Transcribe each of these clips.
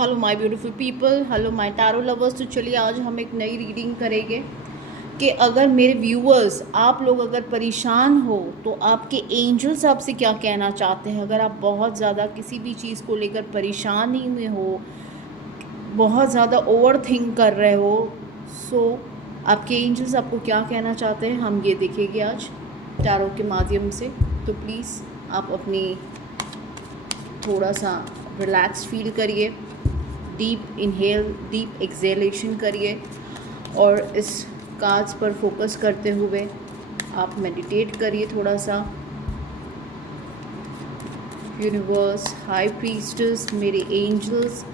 Hello my beautiful people, hello my tarot lovers. तो चलिए आज हम एक नई रीडिंग करेंगे कि अगर मेरे व्यूअर्स आप लोग अगर परेशान हो तो आपके एंजल्स आपसे क्या कहना चाहते हैं। अगर आप बहुत ज़्यादा किसी भी चीज़ को लेकर परेशानी में हो, बहुत ज़्यादा ओवर थिंक कर रहे हो, सो आपके एंजल्स आपको क्या कहना चाहते हैं हम ये देखेंगे आज टैरो के माध्यम से। तो प्लीज़ आप अपनी थोड़ा सा रिलैक्स फील करिए, डीप इनहेल डीप एक्सेलेशन करिए और इस कार्ड्स पर फोकस करते हुए आप मेडिटेट करिए थोड़ा सा। यूनिवर्स, हाई प्रीस्टेस, मेरे एंजल्स,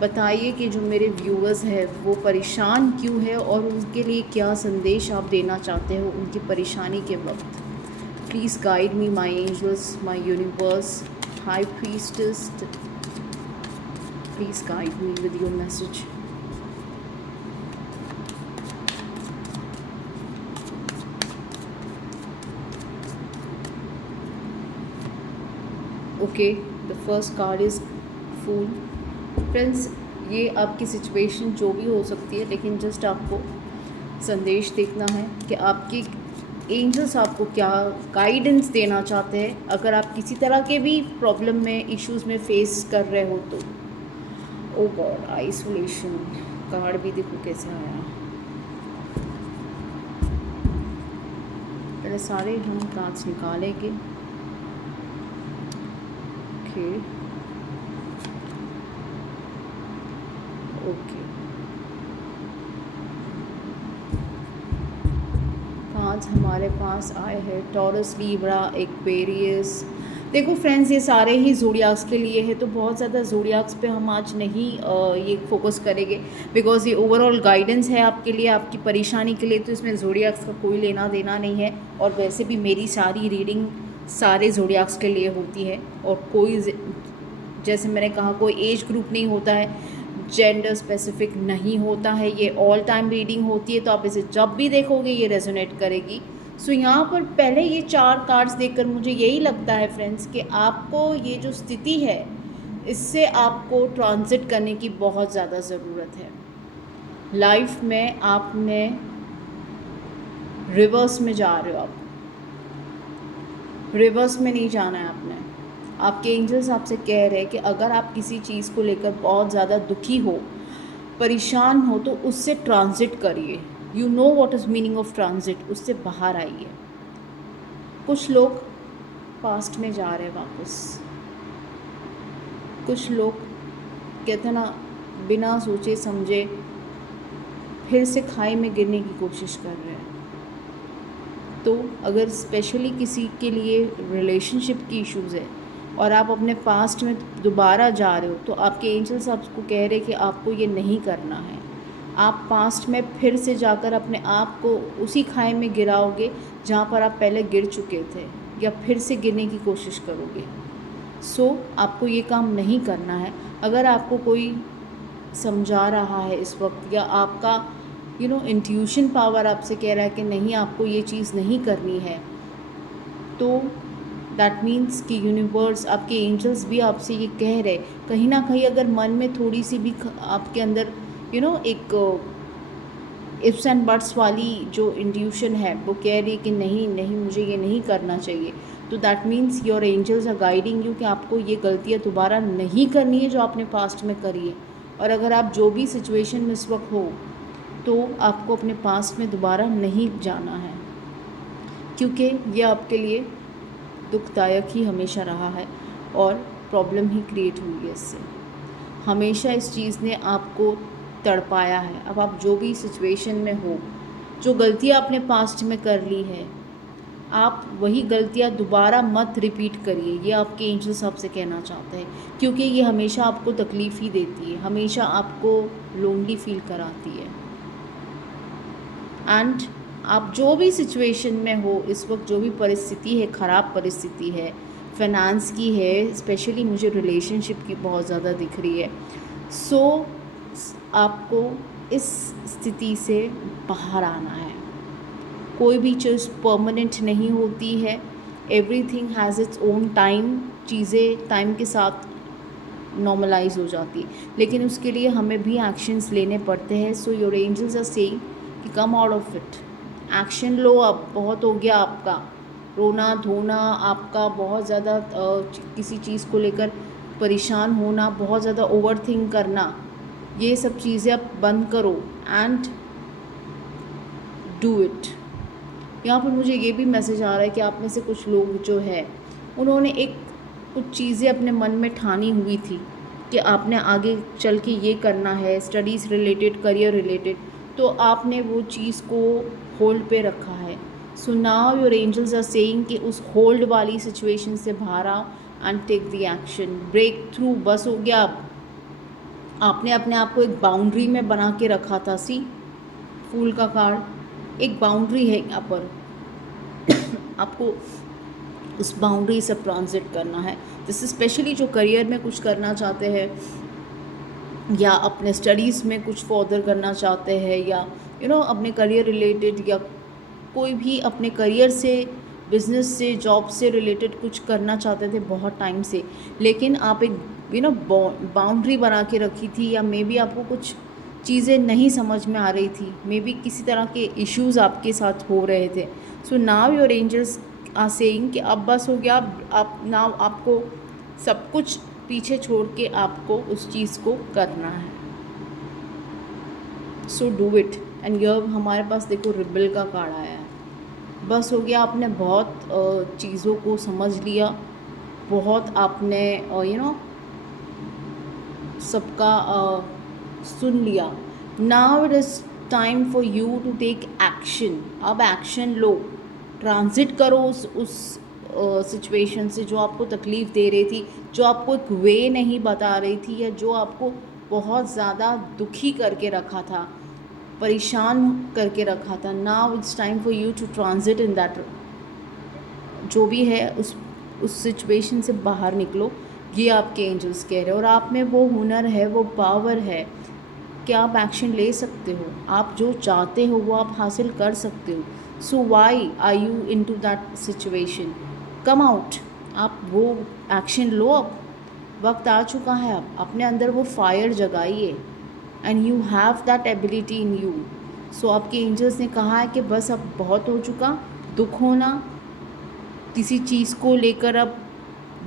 बताइए कि जो मेरे व्यूअर्स हैं वो परेशान क्यों है और उनके लिए क्या संदेश आप देना चाहते हो उनकी परेशानी के वक्त। Please guide me my angels, my universe, high priestess, please guide me with your message. Okay, the first card is Fool. Friends, ये आपकी सिचुएशन जो भी हो सकती है, लेकिन जस्ट आपको संदेश देखना है कि आपकी एंजल्स आपको क्या गाइडेंस देना चाहते हैं अगर आप किसी तरह के भी प्रॉब्लम में, इश्यूज़ में फेस कर रहे हो तो। ओ गॉड, आइसोलेशन कार्ड भी देखो कैसे आया। पहले सारे हम कार्ड्स निकालेंगे। ओके ओके, कार्ड्स हमारे पास आए हैं टॉरस, लीब्रा, एक्वेरियस। देखो फ्रेंड्स, ये सारे ही ज़ोडियाक्स के लिए है, तो बहुत ज़्यादा ज़ोडियाक्स पे हम आज नहीं ये फोकस करेंगे बिकॉज ये ओवरऑल गाइडेंस है आपके लिए, आपकी परेशानी के लिए, तो इसमें ज़ोडियाक्स का कोई लेना देना नहीं है। और वैसे भी मेरी सारी रीडिंग सारे ज़ोडियाक्स के लिए होती है और कोई, जैसे मैंने कहा, कोई एज ग्रुप नहीं होता है, जेंडर स्पेसिफिक नहीं होता है, ये ऑल टाइम रीडिंग होती है। तो आप इसे जब भी देखोगे ये रेजोनेट करेगी। सो यहाँ पर पहले ये 4 कार्ड्स देखकर मुझे यही लगता है फ्रेंड्स कि आपको ये जो स्थिति है इससे आपको ट्रांजिट करने की बहुत ज़्यादा ज़रूरत है। लाइफ में आपने रिवर्स में जा रहे हो, आप रिवर्स में नहीं जाना है आपने। आपके एंजल्स आपसे कह रहे हैं कि अगर आप किसी चीज़ को लेकर बहुत ज़्यादा दुखी हो, परेशान हो, तो उससे ट्रांजिट करिए। You know what is meaning of transit, उससे बाहर आइए। कुछ लोग पास्ट में जा रहे हैं वापस, कुछ लोग कहते हैं ना, बिना सोचे समझे फिर से खाई में गिरने की कोशिश कर रहे हैं। तो अगर स्पेशली किसी के लिए रिलेशनशिप की इश्यूज़ है और आप अपने पास्ट में दोबारा जा रहे हो, तो आपके एंजल्स आपको कह रहे हैं कि आपको ये नहीं करना है। आप पास्ट में फिर से जाकर अपने आप को उसी खाई में गिराओगे जहाँ पर आप पहले गिर चुके थे, या फिर से गिरने की कोशिश करोगे। सो आपको ये काम नहीं करना है। अगर आपको कोई समझा रहा है इस वक्त, या आपका इंट्यूशन पावर आपसे कह रहा है कि नहीं, आपको ये चीज़ नहीं करनी है, तो दैट मीन्स कि यूनिवर्स, आपके एंजल्स भी आपसे ये कह रहे, कहीं ना कहीं अगर मन में थोड़ी सी भी आपके अंदर एक इफ्स एंड बट्स वाली जो इंट्यूशन है वो कह रही है कि नहीं नहीं, मुझे ये नहीं करना चाहिए, तो that means your angels are guiding you कि आपको ये गलतियाँ दोबारा नहीं करनी है जो आपने पास्ट में करी है। और अगर आप जो भी सिचुएशन में इस वक्त हो, तो आपको अपने पास्ट में दोबारा नहीं जाना है, क्योंकि ये आपके लिए दुखदायक ही हमेशा रहा है और प्रॉब्लम ही क्रिएट हुई है इससे। हमेशा इस चीज़ ने आपको तड़पाया है। अब आप जो भी सिचुएशन में हो, जो गलतियाँ आपने पास्ट में कर ली है, आप वही गलतियाँ दोबारा मत रिपीट करिए। ये आपके एंजल्स आपसे कहना चाहते हैं, क्योंकि ये हमेशा आपको तकलीफ़ ही देती है, हमेशा आपको लोनली फील कराती है। एंड आप जो भी सिचुएशन में हो इस वक्त, जो भी परिस्थिति है, ख़राब परिस्थिति है, फाइनेंस की है, स्पेशली मुझे रिलेशनशिप की बहुत ज़्यादा दिख रही है, सो आपको इस स्थिति से बाहर आना है। कोई भी चीज़ परमानेंट नहीं होती है, everything has its own time. चीज़ें टाइम के साथ नॉर्मलाइज हो जाती है, लेकिन उसके लिए हमें भी एक्शंस लेने पड़ते हैं. So your angels are saying कि come out of it, action लो. अब बहुत हो गया आपका रोना धोना, आपका बहुत ज़्यादा किसी चीज़ को लेकर परेशान होना, बहुत ज़्यादा ओवर थिंक करना, ये सब चीज़ें आप बंद करो एंड डू इट. यहाँ पर मुझे ये भी मैसेज आ रहा है कि आप में से कुछ लोग जो है उन्होंने कुछ चीज़ें अपने मन में ठानी हुई थी कि आपने आगे चल के ये करना है, स्टडीज़ रिलेटेड, करियर रिलेटेड, तो आपने वो चीज़ को होल्ड पे रखा है. So now your angels are saying कि उस होल्ड वाली सिचुएशन से बाहर आओ and take the action, break through. बस हो गया. अब आपने अपने आप को एक बाउंड्री में बना के रखा था. सी फूल का कार्ड, एक बाउंड्री है यहाँ पर. आपको उस बाउंड्री से ट्रांजिट करना है. जैसे स्पेशली जो करियर में कुछ करना चाहते हैं या अपने स्टडीज़ में कुछ फर्दर करना चाहते हैं या अपने करियर रिलेटेड या कोई भी अपने करियर से, बिजनेस से, जॉब से रिलेटेड कुछ करना चाहते थे बहुत टाइम से, लेकिन आप एक बाउंड्री बना के रखी थी, या मे बी आपको कुछ चीज़ें नहीं समझ में आ रही थी, मे बी किसी तरह के इश्यूज़ आपके साथ हो रहे थे. So now your angels are saying कि अब बस हो गया. आप नाउ आपको सब कुछ पीछे छोड़ के आपको उस चीज़ को करना है. So do it. एंड ये हमारे पास देखो रिबल का कार्ड आया है. बस हो गया. आपने बहुत चीज़ों को समझ लिया, बहुत आपने सबका सुन लिया. Now it is time for you to take action. अब एक्शन लो, ट्रांजिट करो उस सिचुएशन से जो आपको तकलीफ़ दे रही थी, जो आपको एक वे नहीं बता रही थी, या जो आपको बहुत ज़्यादा दुखी करके रखा था, परेशान करके रखा था. Now it's time for you to transit in that. जो भी है उस सिचुएशन से बाहर निकलो, ये आपके एंजल्स कह रहे हैं. और आप में वो हुनर है, वो पावर है कि आप एक्शन ले सकते हो. आप जो चाहते हो वो आप हासिल कर सकते हो. So why are you into that situation? Come out. आप वो एक्शन लो. अब वक्त आ चुका है. अब अपने अंदर वो फायर जगाइए and you have that ability in you. So आपके एंजल्स ने कहा है कि बस अब बहुत हो चुका. दुख होना, किसी चीज़ को लेकर अब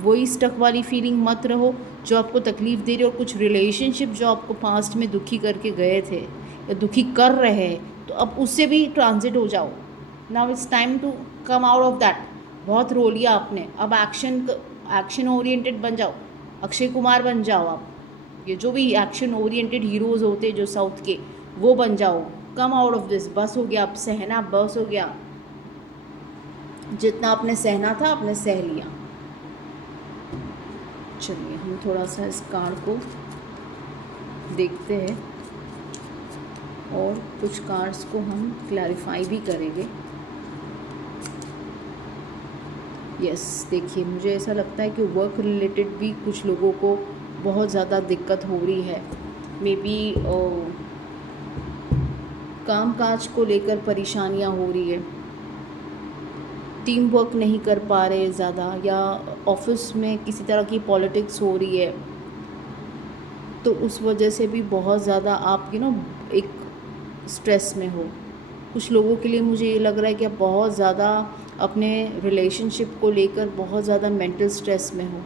वही स्टक वाली फीलिंग मत रहो जो आपको तकलीफ़ दे रही. और कुछ रिलेशनशिप जो आपको पास्ट में दुखी करके गए थे या दुखी कर रहे हैं, तो अब उससे भी ट्रांजिट हो जाओ. Now it's time to come out of that. बहुत रो लिया आपने, अब एक्शन ओरिएंटेड बन जाओ. अक्षय कुमार बन जाओ आप. ये जो भी एक्शन ओरिएंटेड हीरोज़ होते हैं जो साउथ के, वो बन जाओ. कम आउट ऑफ दिस. बस हो गया. अब सहना बस हो गया. जितना आपने सहना था आपने सह लिया. चलिए हम थोड़ा सा इस कार्ड को देखते हैं और कुछ कार्ड्स को हम क्लैरिफाई भी करेंगे. यस, देखिए मुझे ऐसा लगता है कि वर्क रिलेटेड भी कुछ लोगों को बहुत ज़्यादा दिक्कत हो रही है. मे बी काम काज को लेकर परेशानियां हो रही है, टीम वर्क नहीं कर पा रहे ज़्यादा, या ऑफिस में किसी तरह की पॉलिटिक्स हो रही है, तो उस वजह से भी बहुत ज़्यादा आप एक स्ट्रेस में हो. कुछ लोगों के लिए मुझे ये लग रहा है कि आप बहुत ज़्यादा अपने रिलेशनशिप को लेकर बहुत ज़्यादा मेंटल स्ट्रेस में हो.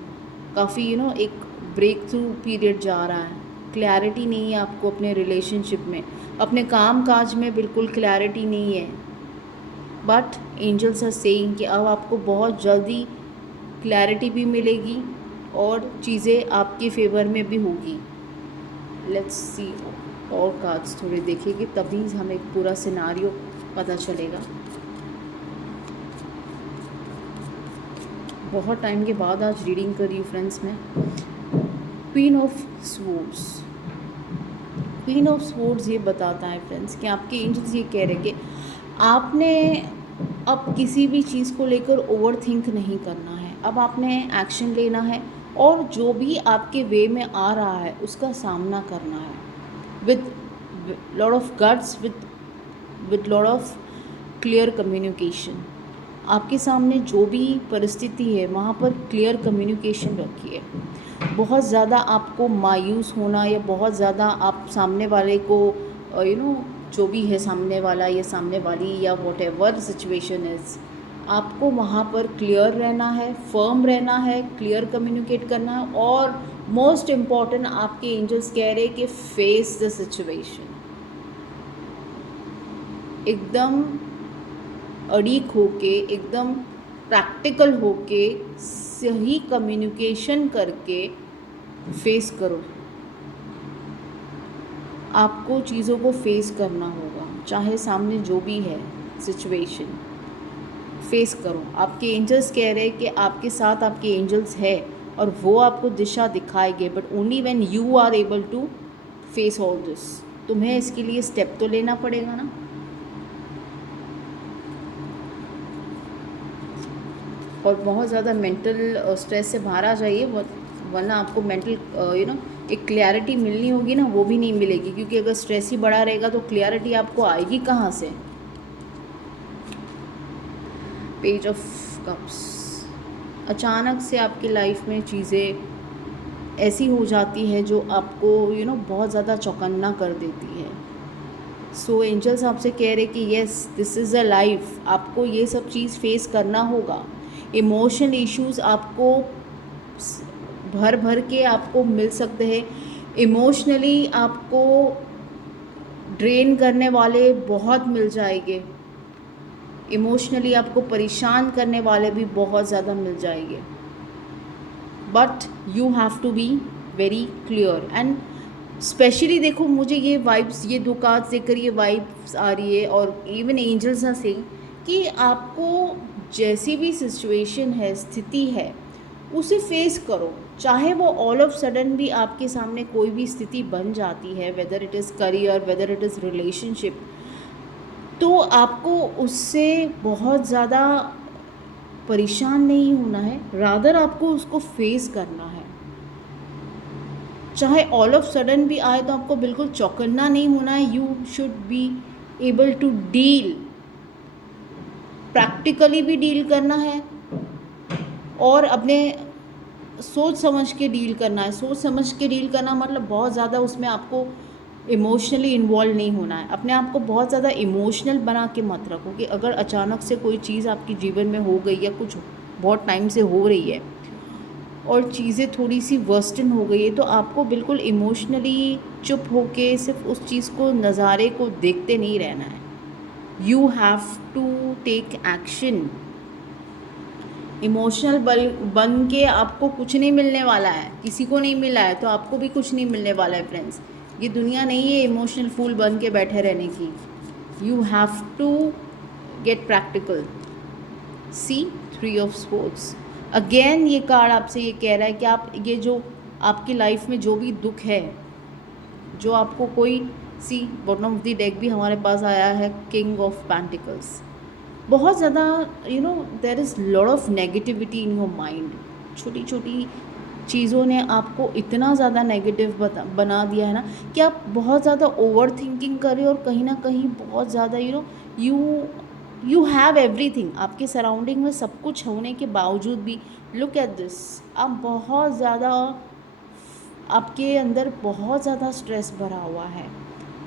काफ़ी एक ब्रेक थ्रू पीरियड जा रहा है. क्लैरिटी नहीं है आपको अपने रिलेशनशिप में, अपने काम काज में बिल्कुल क्लैरिटी नहीं है. बट एंजल्स आर सेइंग कि अब आपको बहुत जल्दी क्लैरिटी भी मिलेगी और चीज़ें आपके फेवर में भी होगी. लेट्स सी और कार्ड्स थोड़े देखेंगे, तभी हमें पूरा सिनारियो पता चलेगा. बहुत टाइम के बाद आज रीडिंग कर रही हूँ फ्रेंड्स मैं. Queen of swords. Queen of swords ये बताता है फ्रेंड्स कि आपके एंजल्स ये कह रहे हैं कि आपने अब किसी भी चीज़ को लेकर ओवर थिंक नहीं करना है. अब आपने एक्शन लेना है और जो भी आपके वे में आ रहा है उसका सामना करना है with lot of guts, with lot of clear communication. आपके सामने जो भी परिस्थिति है वहाँ पर क्लियर कम्युनिकेशन रखिए। बहुत ज़्यादा आपको मायूस होना या बहुत ज़्यादा आप सामने वाले को जो भी है सामने वाला या सामने वाली या वॉट एवर सिचुएशन इज़, आपको वहाँ पर क्लियर रहना है, फर्म रहना है, क्लियर कम्युनिकेट करना है। और मोस्ट इम्पॉर्टेंट आपके एंजल्स कह रहे कि फेस द सिचुएशन, एकदम अड़ीक होके, एकदम प्रैक्टिकल होके, सही कम्युनिकेशन करके फेस करो। आपको चीज़ों को फेस करना होगा, चाहे सामने जो भी है सिचुएशन, फेस करो। आपके एंजल्स कह रहे हैं कि आपके साथ आपके एंजल्स है और वो आपको दिशा दिखाएंगे, but only when you are able to face all this. तुम्हें इसके लिए स्टेप तो लेना पड़ेगा ना। और बहुत ज़्यादा मेंटल स्ट्रेस से बाहर आ जाइए, वरना आपको मेंटल एक क्लैरिटी मिलनी होगी ना, वो भी नहीं मिलेगी, क्योंकि अगर स्ट्रेस ही बढ़ा रहेगा तो क्लैरिटी आपको आएगी कहाँ से। पेज ऑफ कप्स, अचानक से आपकी लाइफ में चीज़ें ऐसी हो जाती है जो आपको बहुत ज़्यादा चौकन्ना कर देती है। सो एंजल्स आपसे कह रहे कि yes, this is a life, आपको ये सब चीज़ फेस करना होगा। इमोशनल इश्यूज़ आपको भर भर के आपको मिल सकते हैं। इमोशनली आपको ड्रेन करने वाले बहुत मिल जाएंगे, इमोशनली आपको परेशान करने वाले भी बहुत ज़्यादा मिल जाएंगे, but you have to be very clear. And specially देखो, मुझे ये वाइब्स, ये दो कार्ड्स देखकर ये वाइब्स आ रही है, और इवन एंजल्स आर सेइंग कि आपको जैसी भी सिचुएशन है, स्थिति है, उसे फेस करो। चाहे वो ऑल ऑफ सडन भी आपके सामने कोई भी स्थिति बन जाती है, whether it is career, whether it is relationship, तो आपको उससे बहुत ज़्यादा परेशान नहीं होना है, रादर आपको उसको फेस करना है। चाहे ऑल ऑफ सडन भी आए तो आपको बिल्कुल चौकन्ना नहीं होना है। You should be able to deal, practically भी डील करना है और अपने सोच समझ के डील करना है। सोच समझ के डील करना मतलब बहुत ज़्यादा उसमें आपको इमोशनली इन्वॉल्व नहीं होना है। अपने आप को बहुत ज़्यादा इमोशनल बना के मत रखो कि अगर अचानक से कोई चीज़ आपके जीवन में हो गई या कुछ बहुत टाइम से हो रही है और चीज़ें थोड़ी सी वर्स्टन हो गई है, तो आपको बिल्कुल इमोशनली चुप होके सिर्फ उस चीज़ को, नज़ारे को देखते नहीं रहना है। You have to take action. Emotional बन के आपको कुछ नहीं मिलने वाला है, किसी को नहीं मिला है तो आपको भी कुछ नहीं मिलने वाला है फ्रेंड्स। ये दुनिया नहीं है इमोशनल फूल बन के बैठे रहने की। You have to get practical. See 3 of swords, again ये कार्ड आपसे ये कह रहा है कि आप ये जो आपकी लाइफ में जो भी दुख है, जो आपको कोई सी बॉटम ऑफ द डेक भी हमारे पास आया है, किंग ऑफ पेंटिकल्स। बहुत ज़्यादा there is lot of negativity in your mind. छोटी छोटी चीज़ों ने आपको इतना ज़्यादा नेगेटिव बना दिया है ना कि आप बहुत ज़्यादा ओवर थिंकिंग कर रहे हो, और कहीं ना कहीं बहुत ज़्यादा यू हैव एवरीथिंग, आपके सराउंडिंग में सब कुछ होने के बावजूद भी लुक एट दिस, आप बहुत ज़्यादा, आपके अंदर बहुत ज़्यादा स्ट्रेस भरा हुआ है,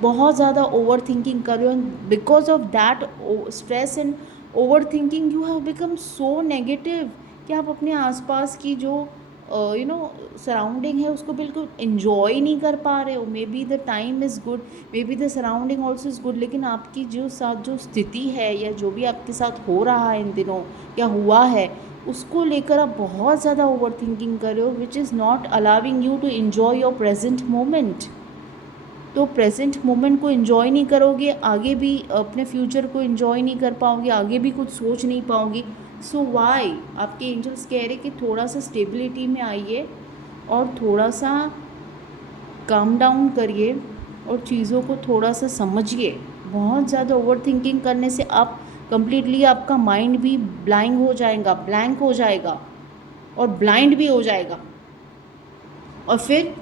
बहुत ज़्यादा ओवर थिंकिंग कर रहे हो। Because of that stress and over thinking you have become so negative कि आप अपने आसपास की जो सराउंडिंग है उसको बिल्कुल इन्जॉय नहीं कर पा रहे हो। May be the time is good, may be the surrounding also is good, लेकिन आपकी जो साथ जो स्थिति है या जो भी आपके साथ हो रहा है इन दिनों, क्या हुआ है, उसको लेकर आप बहुत ज़्यादा ओवर थिंकिंग कर रहे हो, which is not allowing you to enjoy your present moment. तो प्रेजेंट मोमेंट को इन्जॉय नहीं करोगे, आगे भी अपने फ्यूचर को इन्जॉय नहीं कर पाओगे, आगे भी कुछ सोच नहीं पाओगे। सो वाई आपके एंजल्स कह रहे कि थोड़ा सा स्टेबिलिटी में आइए और थोड़ा सा काम डाउन करिए और चीज़ों को थोड़ा सा समझिए। बहुत ज़्यादा ओवर थिंकिंग करने से आप कम्प्लीटली, आपका माइंड भी ब्लैंक हो जाएगा और ब्लाइंड भी हो जाएगा, और फिर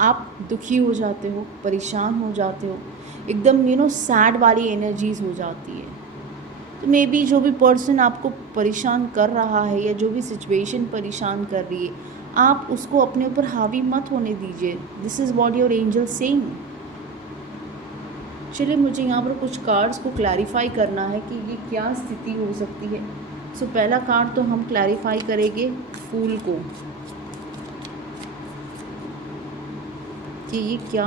आप दुखी हो जाते हो, परेशान हो जाते हो, एकदम सैड वाली एनर्जीज हो जाती है। तो मे बी जो भी पर्सन आपको परेशान कर रहा है या जो भी सिचुएशन परेशान कर रही है, आप उसको अपने ऊपर हावी मत होने दीजिए. This is what your angel saying. चलिए, मुझे यहाँ पर कुछ कार्ड्स को क्लैरिफाई करना है कि ये क्या स्थिति हो सकती है. सो पहला कार्ड तो हम क्लैरिफाई करेंगे फूल को कि ये क्या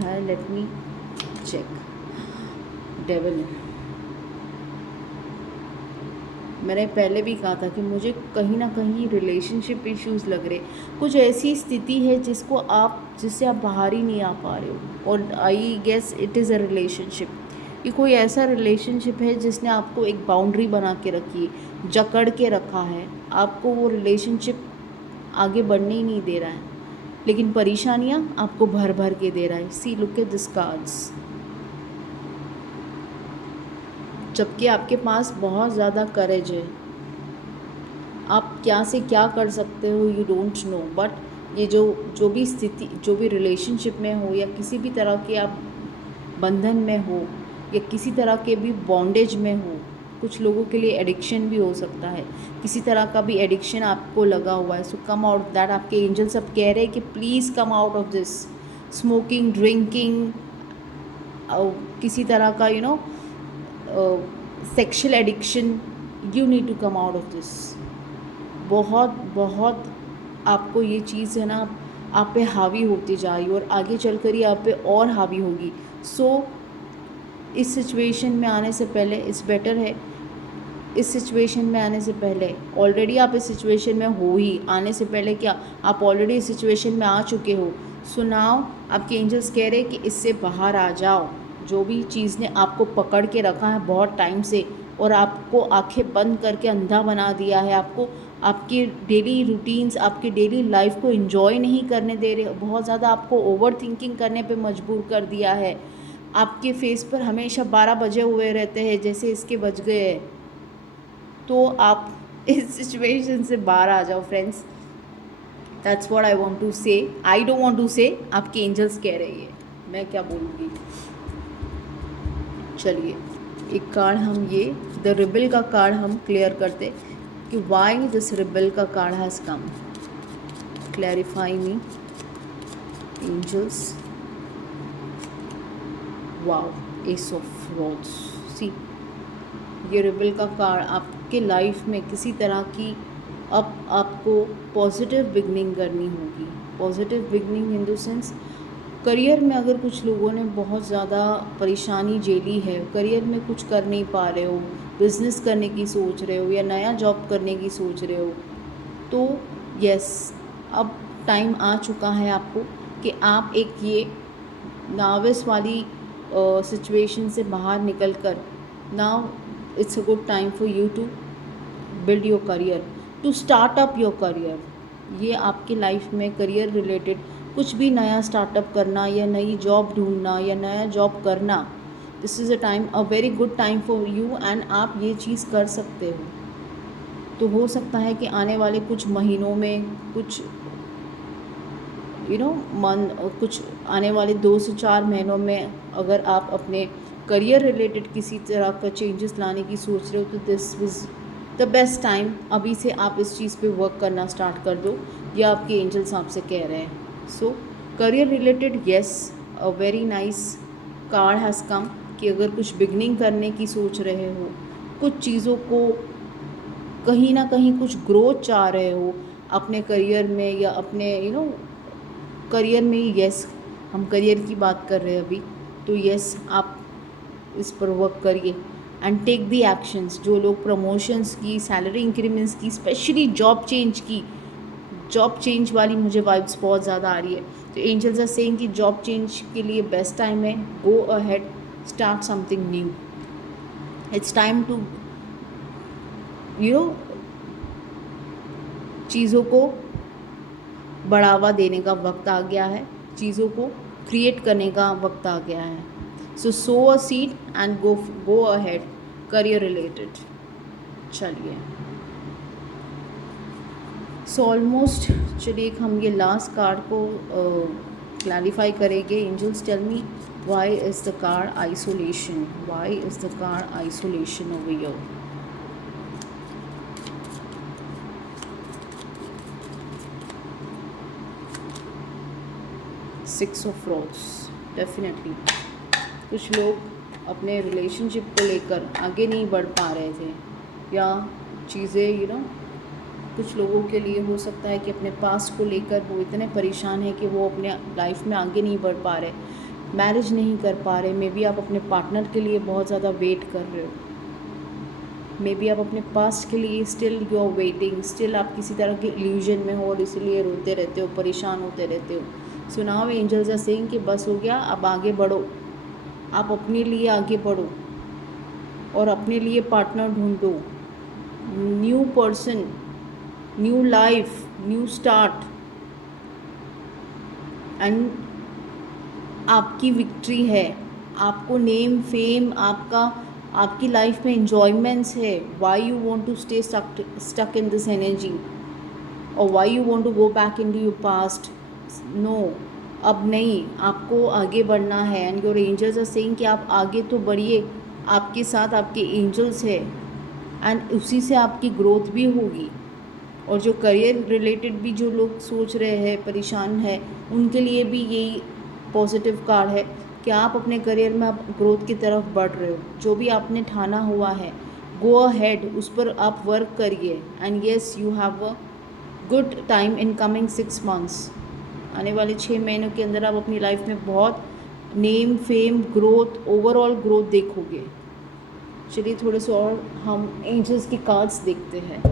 है. Let me check. डेविल. मैंने पहले भी कहा था कि मुझे कहीं ना कहीं रिलेशनशिप इश्यूज़ लग रहे. कुछ ऐसी स्थिति है जिससे आप बाहर ही नहीं आ पा रहे हो, और I guess it is a relationship. ये कोई ऐसा रिलेशनशिप है जिसने आपको एक बाउंड्री बना के रखी है, जकड़ के रखा है. आपको वो रिलेशनशिप आगे बढ़ने ही नहीं दे रहा है, लेकिन परेशानियाँ आपको भर भर के दे रहा है. सी, लुक एट दिस कार्ड्स. जबकि आपके पास बहुत ज़्यादा करेज है, आप क्या से क्या कर सकते हो यू डोंट नो. बट ये जो भी स्थिति, जो भी रिलेशनशिप में हो या किसी भी तरह के आप बंधन में हो या किसी तरह के भी बॉन्डेज में हो, कुछ लोगों के लिए एडिक्शन भी हो सकता है, किसी तरह का भी एडिक्शन आपको लगा हुआ है. So come out that. आपके एंजल सब कह रहे हैं कि please come out of this. Smoking, drinking, किसी तरह का sexual addiction, you need to come out of this. बहुत बहुत आपको ये चीज़ है ना, आप पे हावी होती जा रही है और आगे चलकर ये आप पे और हावी होगी. सो इस सिचुएशन में आने से पहले इस बेटर है, इस सिचुएशन में आने से पहले, ऑलरेडी आप इस सिचुएशन में हो ही, आने से पहले क्या आप ऑलरेडी इस सिचुएशन में आ चुके हो. सो नाउ आपके एंजल्स कह रहे हैं कि इससे बाहर आ जाओ. जो भी चीज़ ने आपको पकड़ के रखा है बहुत टाइम से और आपको आंखें बंद करके अंधा बना दिया है, आपको आपके डेली रूटीन्स, आपकी डेली लाइफ को एंजॉय नहीं करने दे रहे, बहुत ज़्यादा आपको ओवर थिंकिंग करने पे मजबूर कर दिया है. आपके फेस पर हमेशा 12 बजे हुए रहते हैं जैसे इसके बज गए. तो आप इस सिचुएशन से बाहर आ जाओ friends. That's what I want to say. I don't want to से, आपके एंजल्स कह रही है, मैं क्या बोलूँगी. चलिए, एक कार्ड हम ये द रिबल का कार्ड हम क्लियर करते कि वाई दिस रिबल का card has come. Clarify me angels. Wow, ace of rods. See, ये रिबल का कार्ड आपके लाइफ में किसी तरह की अब आपको पॉजिटिव बिगनिंग करनी होगी. Positive beginning in the sense, career में अगर कुछ लोगों ने बहुत ज़्यादा परेशानी झेली है, करियर में कुछ कर नहीं पा रहे हो, बिज़नेस करने की सोच रहे हो या नया जॉब करने की सोच रहे हो, तो यस, अब टाइम आ चुका है आपको कि आप एक ये नार्वस वाली सिचुएशन से बाहर निकल कर, now it's a good time for you to build your career, to start up your career. ये आपकी लाइफ में करियर रिलेटेड कुछ भी नया स्टार्टअप करना या नई जॉब ढूंढना या नया जॉब करना, this is a time, a very good time for you. And आप ये चीज़ कर सकते हो. तो हो सकता है कि आने वाले कुछ महीनों में, कुछ कुछ आने वाले 2 से 4 महीनों में अगर आप अपने करियर रिलेटेड किसी तरह का चेंजेस लाने की सोच रहे हो, तो this is the best time. अभी से आप इस चीज़ पे वर्क करना स्टार्ट कर दो, या आपके एंजल्स आपसे कह रहे हैं. सो career related, yes, a very nice card has कम कि अगर कुछ बिगनिंग करने की सोच रहे हो, कुछ चीज़ों को कहीं ना कहीं कुछ ग्रोथ चाह रहे हो अपने करियर में या अपने करियर में ही, येस, हम करियर की बात कर रहे हैं अभी, तो येस, आप इस पर वर्क करिए एंड टेक दी एक्शंस. जो लोग प्रमोशंस की, सैलरी इंक्रीमेंट्स की, स्पेशली जॉब चेंज वाली मुझे वाइब्स बहुत ज़्यादा आ रही है. तो एंजल्स आर सेइंग कि जॉब चेंज के लिए बेस्ट टाइम है. Go ahead, start something new. It's time to चीज़ों को बढ़ावा देने का वक्त आ गया है, चीज़ों को क्रिएट करने का वक्त आ गया है. So so a seed and go ahead career related. चलिए, सो ऑलमोस्ट, चलिए हम ये लास्ट कार्ड को क्लैरिफाई करेंगे। Angels tell me why is the card isolation, why is the card isolation over here. Six of rods, definitely कुछ लोग अपने relationship को लेकर आगे नहीं बढ़ पा रहे थे, या चीज़ें कुछ लोगों के लिए हो सकता है कि अपने पास्ट को लेकर वो इतने परेशान हैं कि वो अपने लाइफ में आगे नहीं बढ़ पा रहे, मैरिज नहीं कर पा रहे। मे बी आप अपने पार्टनर के लिए बहुत ज़्यादा वेट कर रहे हो, मे बी आप अपने पास्ट के लिए still you are waiting, still आप किसी तरह के इल्यूजन में हो और इसीलिए रोते रहते हो, परेशान होते रहते हो। So now angels are saying कि बस हो गया, अब आगे बढ़ो, आप अपने लिए आगे बढ़ो और अपने लिए पार्टनर ढूंढो, new person, new life, new start. And आपकी विक्ट्री है, आपको नेम फेम, आपकी लाइफ में एन्जॉयमेंट्स है। Why you want to stay stuck in this energy, और why you want to go back in to your past. No, अब नहीं, आपको आगे बढ़ना है। And your angels are saying कि आप आगे तो बढ़िए, आपके साथ आपके एंजल्स है एंड उसी से आपकी ग्रोथ भी होगी। और जो करियर रिलेटेड भी जो लोग सोच रहे हैं, परेशान है, उनके लिए भी यही पॉजिटिव कार्ड है कि आप अपने करियर में आप ग्रोथ की तरफ बढ़ रहे हो। जो भी आपने ठाना हुआ है, गो अहेड, उस पर आप वर्क करिए। And yes, you have a good time in coming 6 months. आने वाले 6 महीनों के अंदर आप अपनी लाइफ में बहुत name fame growth, overall growth देखोगे। चलिए थोड़े से और हम एंजल्स की कार्ड्स देखते हैं।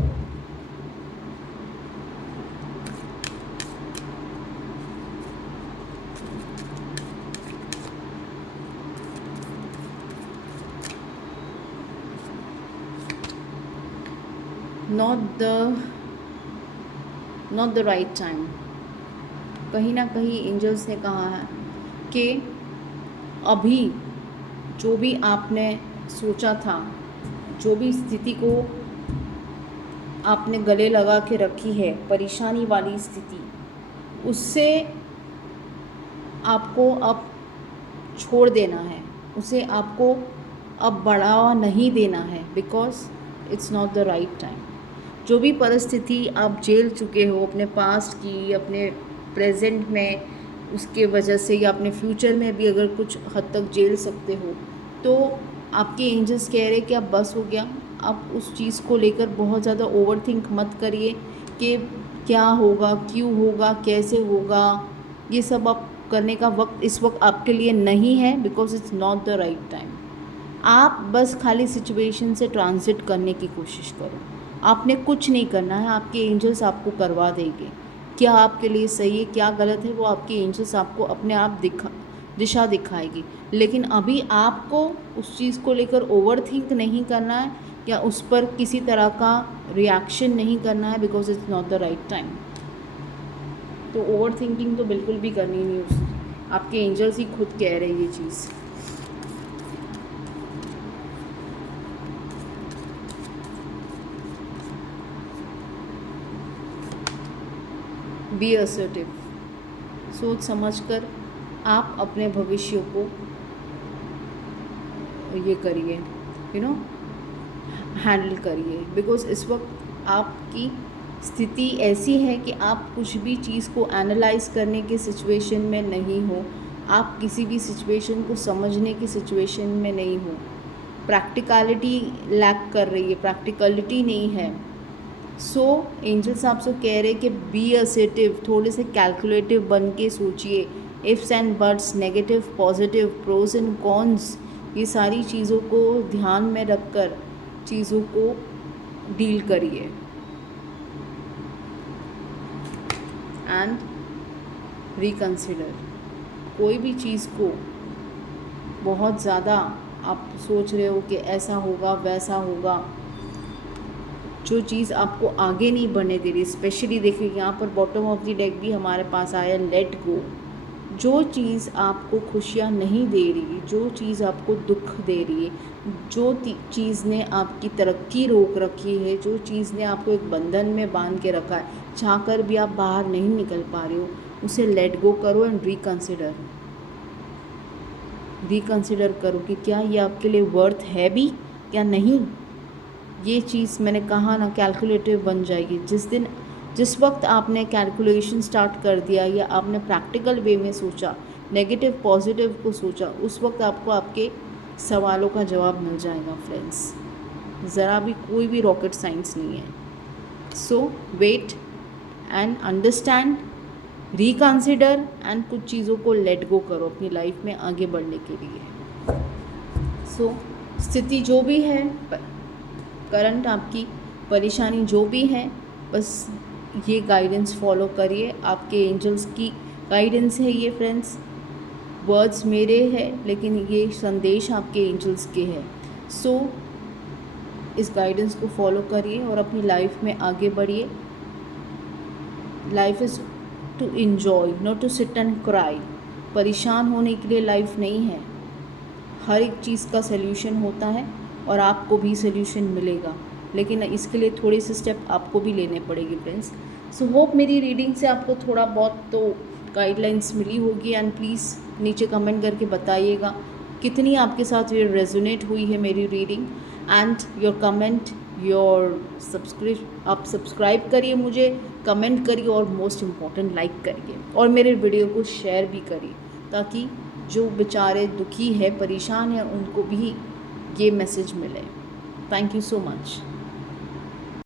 not the right time। कहीं ना कहीं एंजल्स ने कहा है कि अभी जो भी आपने सोचा था, जो भी स्थिति को आपने गले लगा के रखी है, परेशानी वाली स्थिति, उससे आपको अब छोड़ देना है, उसे आपको अब बढ़ावा नहीं देना है, because it's not the right time. जो भी परिस्थिति आप झेल चुके हो अपने पास्ट की, अपने प्रेजेंट में, उसके वजह से, या अपने फ्यूचर में भी अगर कुछ हद तक झेल सकते हो, तो आपके एंजल्स कह रहे कि अब बस हो गया। आप उस चीज़ को लेकर बहुत ज़्यादा ओवरथिंक मत करिए कि क्या होगा, क्यों होगा, कैसे होगा। ये सब आप करने का वक्त इस वक्त आपके लिए नहीं है, because it's not the right time. आप बस खाली सिचुएशन से ट्रांजिट करने की कोशिश करो। आपने कुछ नहीं करना है, आपके एंजल्स आपको करवा देंगे। क्या आपके लिए सही है, क्या गलत है, वो आपके एंजल्स आपको अपने आप दिशा दिखाएगी। लेकिन अभी आपको उस चीज़ को लेकर ओवरथिंक नहीं करना है, या उस पर किसी तरह का रिएक्शन नहीं करना है, because it's not the right time. तो ओवर थिंकिंग तो बिल्कुल भी करनी नहीं उसकी, आपके एंजल्स ही खुद कह रहे हैं ये चीज़। बी असर्टिव, सोच समझकर आप अपने भविष्य को ये करिए, हैंडल करिए। बिकॉज इस वक्त आपकी स्थिति ऐसी है कि आप कुछ भी चीज़ को एनालाइज करने की सिचुएशन में नहीं हो, आप किसी भी सिचुएशन को समझने की सिचुएशन में नहीं हो। प्रैक्टिकलिटी लैक कर रही है, प्रैक्टिकलिटी नहीं है। सो एंजल्स आपसे कह रहे हैं कि बी असर्टिव, थोड़े से कैलकुलेटिव बन के सोचिए। Ifs and buts, negative positive, pros and cons, ये सारी चीज़ों को ध्यान में रखकर चीज़ों को डील करिए। एंड रिकंसिडर, कोई भी चीज़ को बहुत ज़्यादा आप सोच रहे हो कि ऐसा होगा वैसा होगा, जो चीज़ आपको आगे नहीं बढ़ने दे रही। स्पेशली देखिए यहाँ पर बॉटम ऑफ द डेक भी हमारे पास आया लेट गो। जो चीज़ आपको खुशियाँ नहीं दे रही, जो चीज़ आपको दुख दे रही है, जो चीज़ ने आपकी तरक्की रोक रखी है, जो चीज़ ने आपको एक बंधन में बांध के रखा है, चाहकर भी आप बाहर नहीं निकल पा रहे हो, उसे लेट गो करो एंड रिकंसिडर करो कि क्या ये आपके लिए वर्थ है भी या नहीं। ये चीज़ मैंने कहा ना, कैलकुलेटिव बन जाएगी जिस वक्त आपने कैलकुलेशन स्टार्ट कर दिया या आपने प्रैक्टिकल वे में सोचा, नेगेटिव पॉजिटिव को सोचा, उस वक्त आपको आपके सवालों का जवाब मिल जाएगा फ्रेंड्स। ज़रा भी कोई भी रॉकेट साइंस नहीं है। So wait and understand, reconsider and कुछ चीज़ों को लेट गो करो अपनी लाइफ में आगे बढ़ने के लिए। सो स्थिति जो भी है, करंट आपकी परेशानी जो भी है, बस ये गाइडेंस फॉलो करिए। आपके एंजल्स की गाइडेंस है ये फ्रेंड्स, वर्ड्स मेरे हैं लेकिन ये संदेश आपके एंजल्स के हैं। सो इस गाइडेंस को फॉलो करिए और अपनी लाइफ में आगे बढ़िए। Life is to enjoy, not to sit and cry. परेशान होने के लिए लाइफ नहीं है, हर एक चीज़ का सल्यूशन होता है और आपको भी सल्यूशन मिलेगा, लेकिन इसके लिए थोड़े से स्टेप आपको भी लेने पड़ेंगे फ्रेंड्स। सो होप मेरी रीडिंग से आपको थोड़ा बहुत तो गाइडलाइंस मिली होगी, एंड प्लीज़ नीचे कमेंट करके बताइएगा कितनी आपके साथ ये रेजोनेट हुई है मेरी रीडिंग। एंड योर कमेंट, आप सब्सक्राइब करिए, मुझे कमेंट करिए और मोस्ट इम्पॉर्टेंट लाइक करिए और मेरे वीडियो को शेयर भी करिए, ताकि जो बेचारे दुखी है, परेशान है, उनको भी ये मैसेज मिले। Thank you so much.